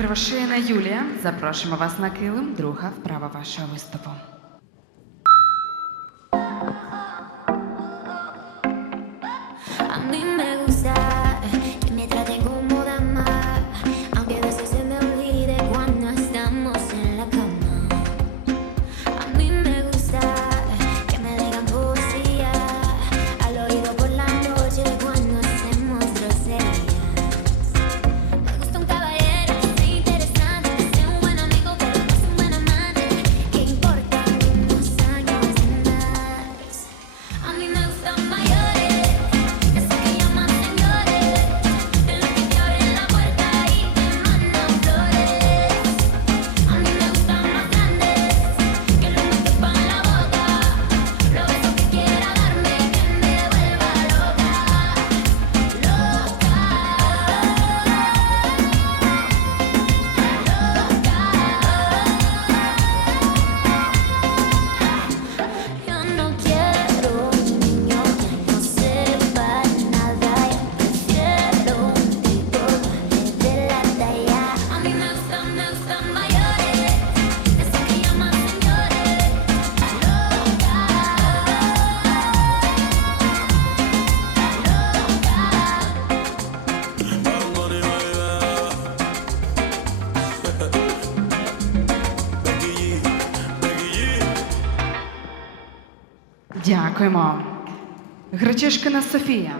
Кривошина Юлія, запрошуємо вас на килим. Друга вправа вашого виступу. I need me Дякуємо. Гречишкина Софія.